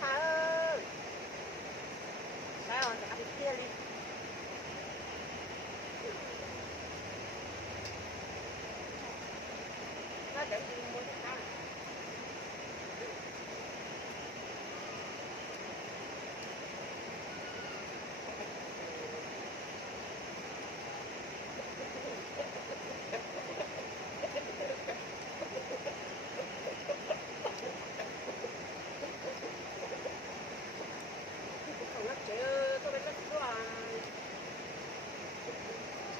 Xa ơi, sao rồi ăn kia đi. Nó để gì mua cho ăn. Không lắm chứ, tôi bên đó cũng có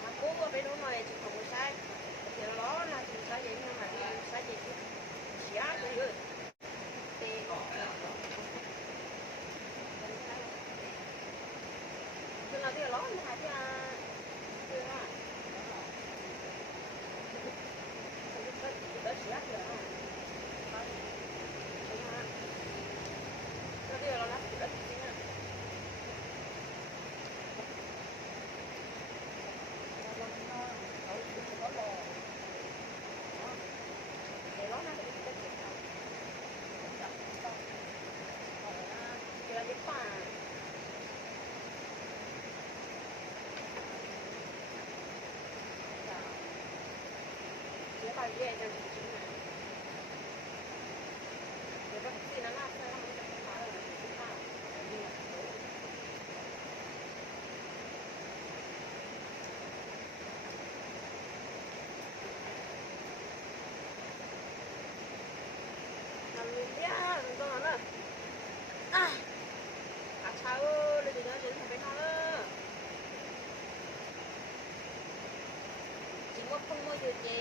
mà cố qua bên đó mà chị không có sai. Thì nó là chị sai vậy nhưng mà sai chị xía tôi rồi. Thì tôi nói thì nó là hai cái chưa à. Đó xía rồi. Nó đi nó lắm đất chính à. Hãy subscribe cho kênh Ghiền Mì Gõ để không bỏ lỡ những video hấp dẫn. Không mua được gì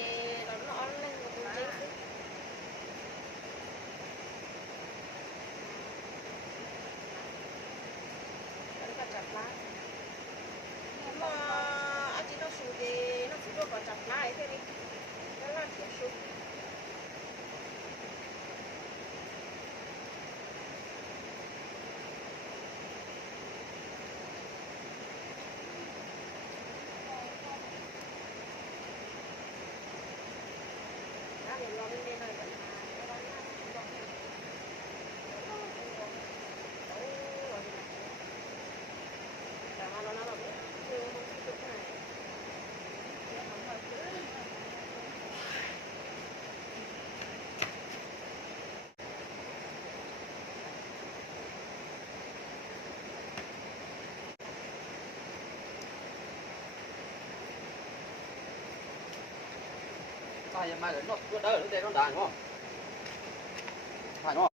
nó on lên một con chim vẫn còn chặt lá mà anh chị nó sụt thì nó chỉ có chặt lá ấy thế đi nó là chỉ sụt thì lo bên đây này vẫn Sai mai nó đỡ nó đây nó đàn đúng không? Phải đúng không?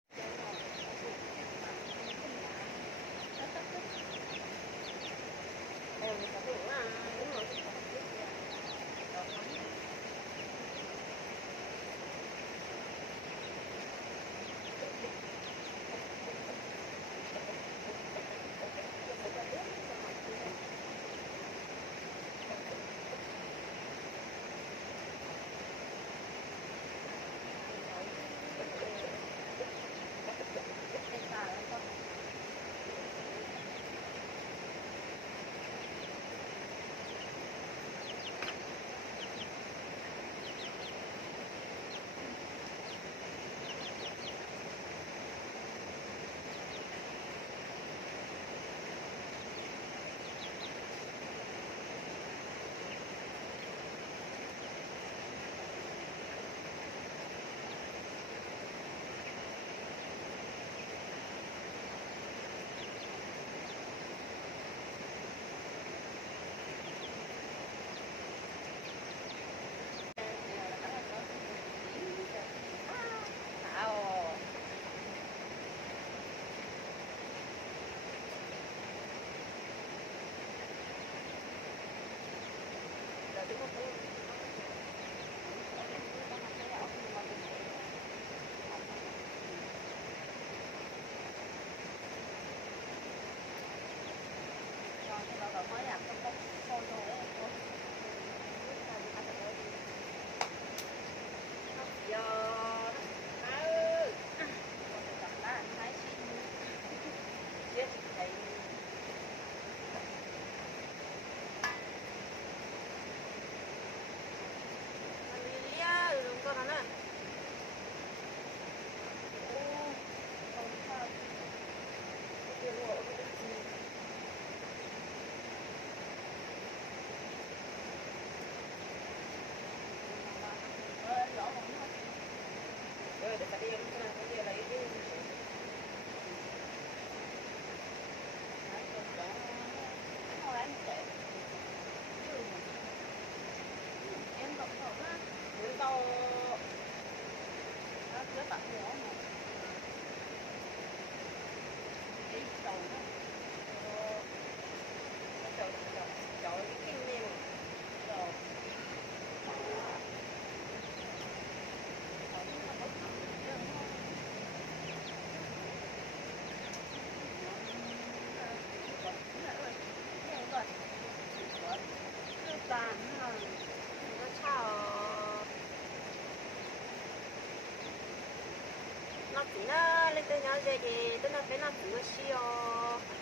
thì nó lên tới nhau rồi thì tôi nó phải làm thứ xíu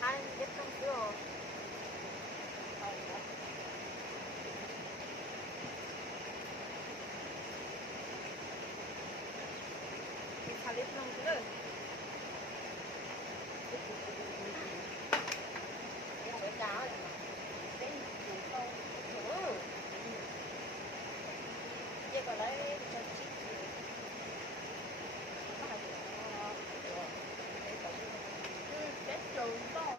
hai biết không xíu thì khai biết không chứ cái sữa cháo này mà cái gì không giờ còn lấy cho chị cái trường to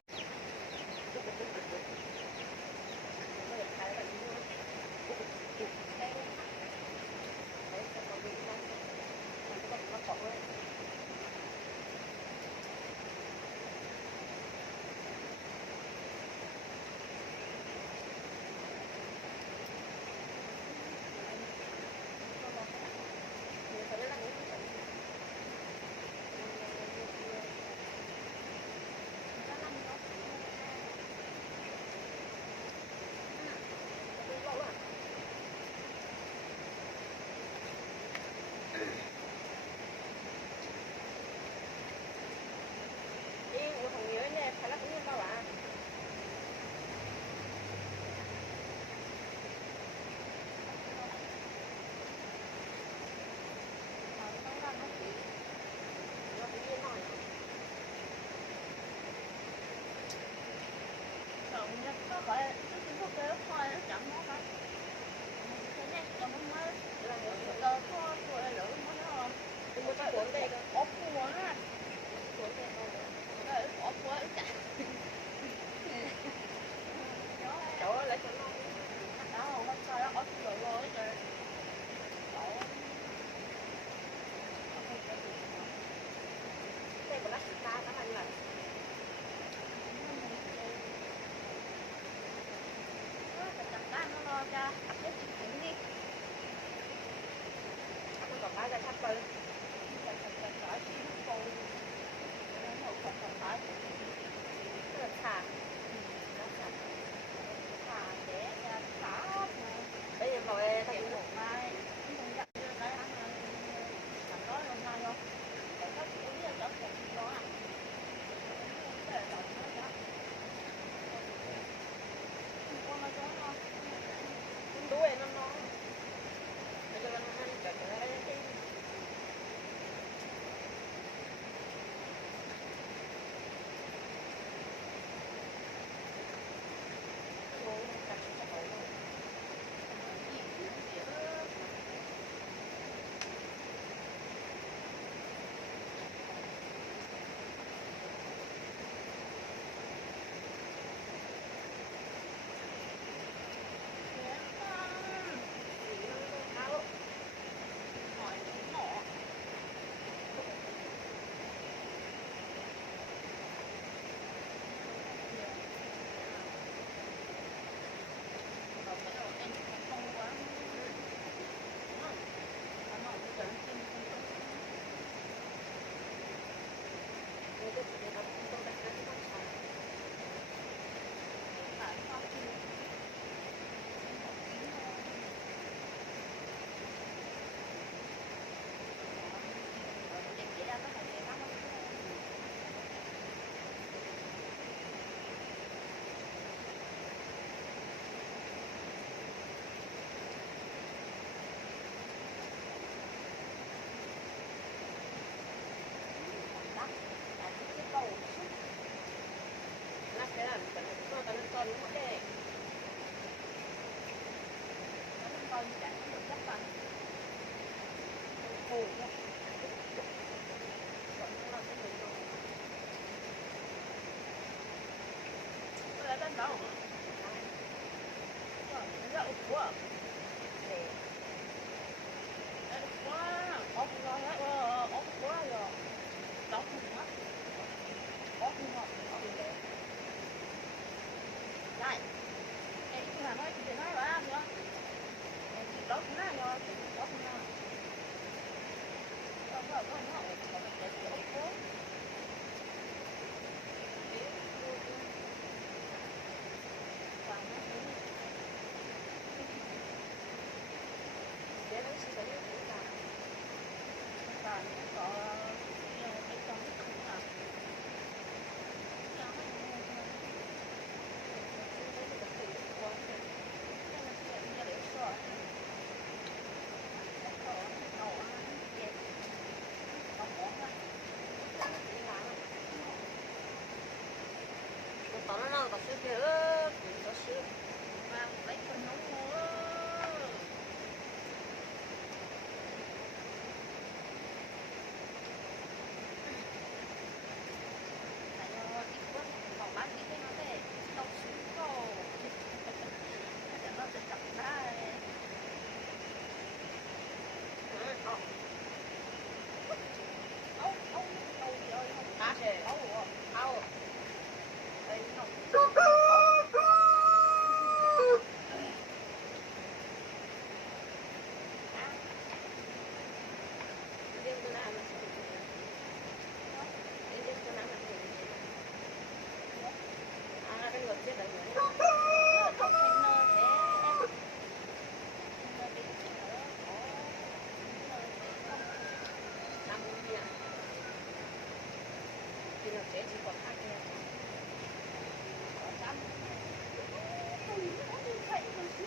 có gọi là có kêu thôi nó chậm nó thôi thế này còn nó mới là cơ có tuổi lửa mới nó mua cho cuốn đây cơ ốp mua á cuốn đây thôi ốp quá chặt chỗ lấy cho nó đó không sao đó ốp rồi rồi trời đây của nó ta nó là như vậy nó lo cho cái chuyện đi nó còn bán ra thấp hơn rất là thà thà để xả bây giờ mọi thầy một mai không dắt đưa cái ăn làm đó hôm nay không để có chuyện là cho phụ đó à đuôi nó bây giờ nó ăn cả cái cái là con đúng không đây con chẳng được chấp bằng phù nhá có lẽ bên đó nó ục quá quá ốc ngon hết ốc quá rồi đóng không hết ốc ngon đây em là nói chuyện nói là gì đó em chỉ đốt nó rồi đốt nó không có nó còn để ốc cố để nó sẽ có những cái có sữa kia ơ, có sữa vàng lấy con nóng ơ. Tại do ít quá, còn bán ít cái nó thế, đau sữa rồi. Chắc nó sẽ chậm ra. Hả? Đâu? Đây nó. Riêng tôi làm là sẽ được. Riêng tôi làm là sẽ được. À, cái người chết đấy nữa. Không phải nơi thế em. Nơi bị nữa. Nơi thế không. Năm nha. Khi nào chết chỉ còn 2 ngày. Còn 5. Ôi, nó đi chạy rồi chứ.